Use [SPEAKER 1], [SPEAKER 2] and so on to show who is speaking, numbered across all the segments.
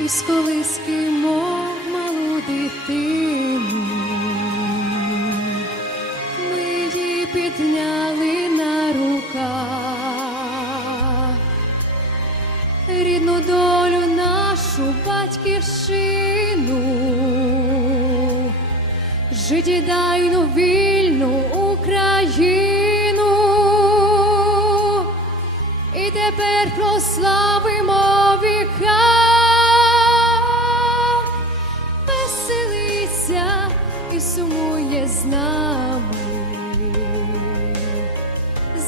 [SPEAKER 1] із колиски, мов малу дитину. Ми її підняли на руках, рідну долю нашу батьківщину, життєдайну вільну Україну. І тепер прославимо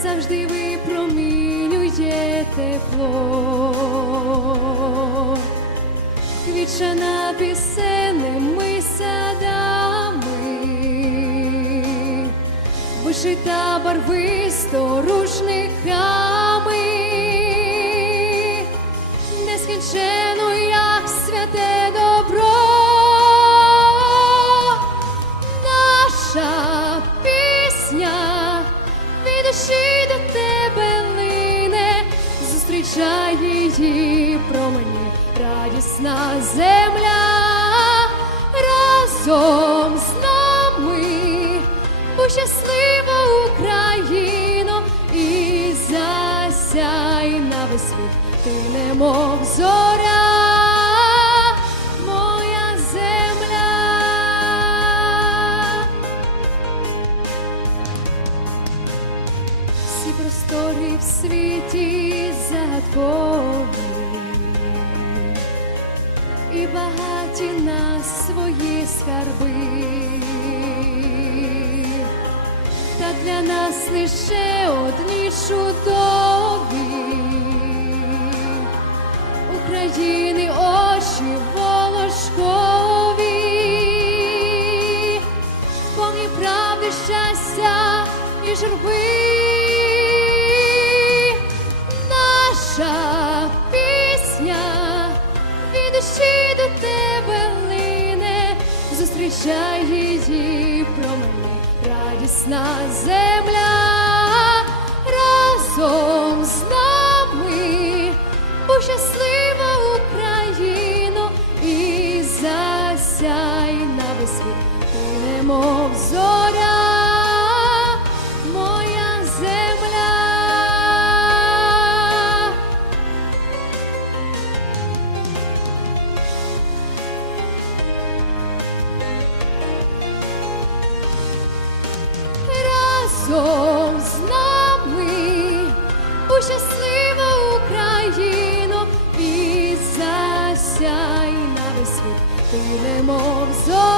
[SPEAKER 1] завжди випромінює тепло, квічана пісенними садами вишита барвисто рушниками, нескінчено, як святе зустрічай її промені, радісна земля разом з нами. бо щаслива Україно і засяй на весь світ, ти немов зоря, Всі простори в світі загадкові і багаті на свої скарби. Та для нас лише одні чудові України очі волошкові, повні правди, щастя і журби. Наша пісня від душі до тебе лине, зустрічай її промені, радісна земля. Разом з нами, будь щаслива Україно і засяй на весь немов зоря, і засяй